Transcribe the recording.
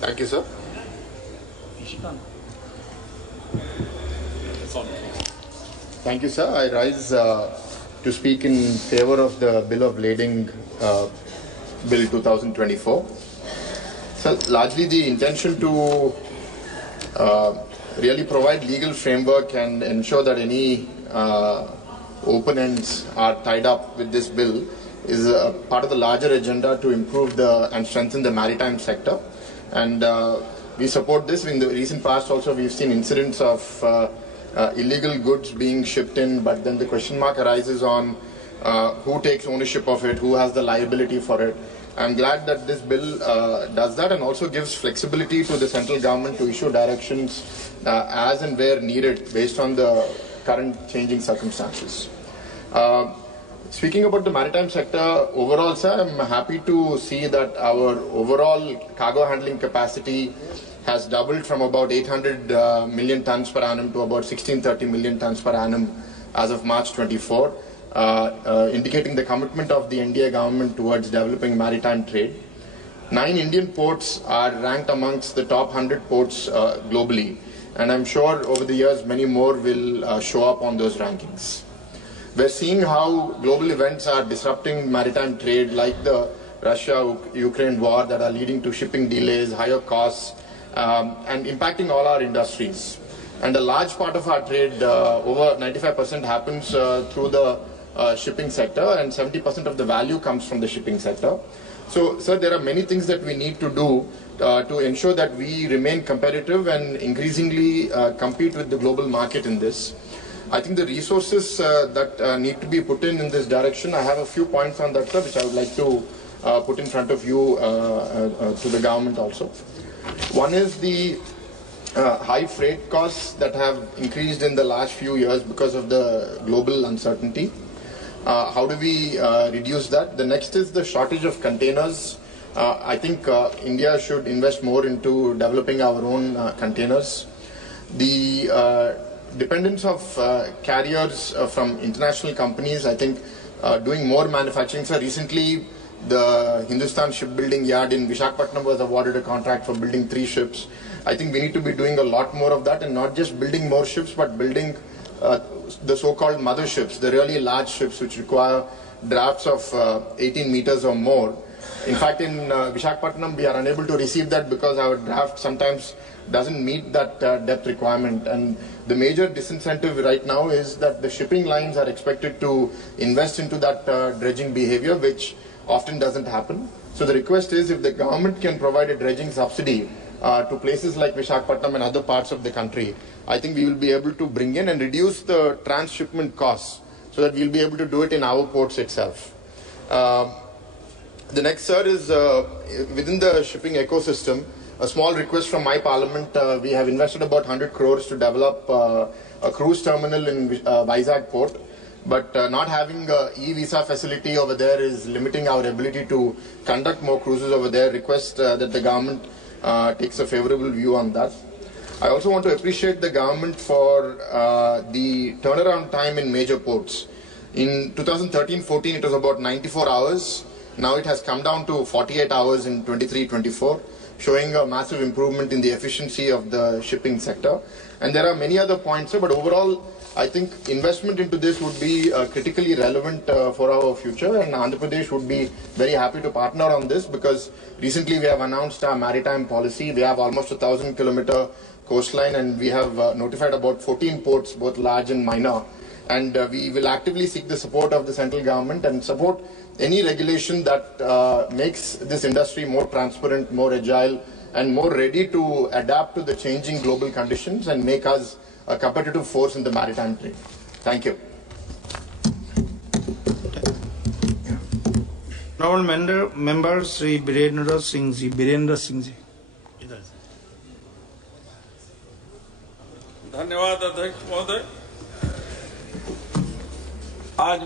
Thank you, sir. Thank you, sir. I rise to speak in favor of the Bill of Lading Bill 2024. So, largely the intention to really provide legal framework and ensure that any open ends are tied up with this bill is a part of the larger agenda to improve and strengthen the maritime sector. And we support this. In the recent past also we've seen incidents of illegal goods being shipped in, but then the question mark arises on who takes ownership of it, who has the liability for it. I'm glad that this bill does that and also gives flexibility to the central government to issue directions as and where needed based on the current changing circumstances. Speaking about the maritime sector overall, sir, I'm happy to see that our overall cargo handling capacity has doubled from about 800 million tons per annum to about 1630 million tons per annum as of March 24, indicating the commitment of the NDA government towards developing maritime trade. 9 Indian ports are ranked amongst the top 100 ports globally, and I'm sure over the years many more will show up on those rankings. We're seeing how global events are disrupting maritime trade, like the Russia-Ukraine war, that are leading to shipping delays, higher costs, and impacting all our industries. And a large part of our trade, over 95%, happens through the shipping sector, and 70% of the value comes from the shipping sector. So, sir, there are many things that we need to do to ensure that we remain competitive and increasingly compete with the global market in this. I think the resources that need to be put in this direction, I have a few points on that, sir, which I would like to put in front of you to the government also. One is the high freight costs that have increased in the last few years because of the global uncertainty. How do we reduce that? The next is the shortage of containers. I think India should invest more into developing our own containers. The dependence of carriers from international companies, I think doing more manufacturing. So recently the Hindustan Shipbuilding Yard in Visakhapatnam was awarded a contract for building 3 ships. I think we need to be doing a lot more of that, and not just building more ships, but building the so-called mother ships, the really large ships which require drafts of 18 meters or more. In fact, in Visakhapatnam we are unable to receive that because our draft sometimes doesn't meet that depth requirement, and the major disincentive right now is that the shipping lines are expected to invest into that dredging behavior, which often doesn't happen. So the request is, if the government can provide a dredging subsidy to places like Visakhapatnam and other parts of the country, I think we will be able to bring in and reduce the transshipment costs so that we'll be able to do it in our ports itself. The next, sir, is within the shipping ecosystem, a small request from my parliament. We have invested about 100 crores to develop a cruise terminal in Vizag port, but not having a e-visa facility over there is limiting our ability to conduct more cruises over there. Request that the government takes a favorable view on that. I also want to appreciate the government for the turnaround time in major ports. In 2013-14 it was about 94 hours. Now it has come down to 48 hours in 23-24. Showing a massive improvement in the efficiency of the shipping sector. And there are many other points, but overall, I think investment into this would be critically relevant for our future, and Andhra Pradesh would be very happy to partner on this, because recently we have announced our maritime policy. We have almost 1,000-kilometer coastline, and we have notified about 14 ports, both large and minor. And we will actively seek the support of the central government and support any regulation that makes this industry more transparent, more agile, and more ready to adapt to the changing global conditions and make us a competitive force in the maritime trade. Thank you. Honorable member Sri Birendra Singh ji. धन्यवाद अध्यक्ष महोदय। आज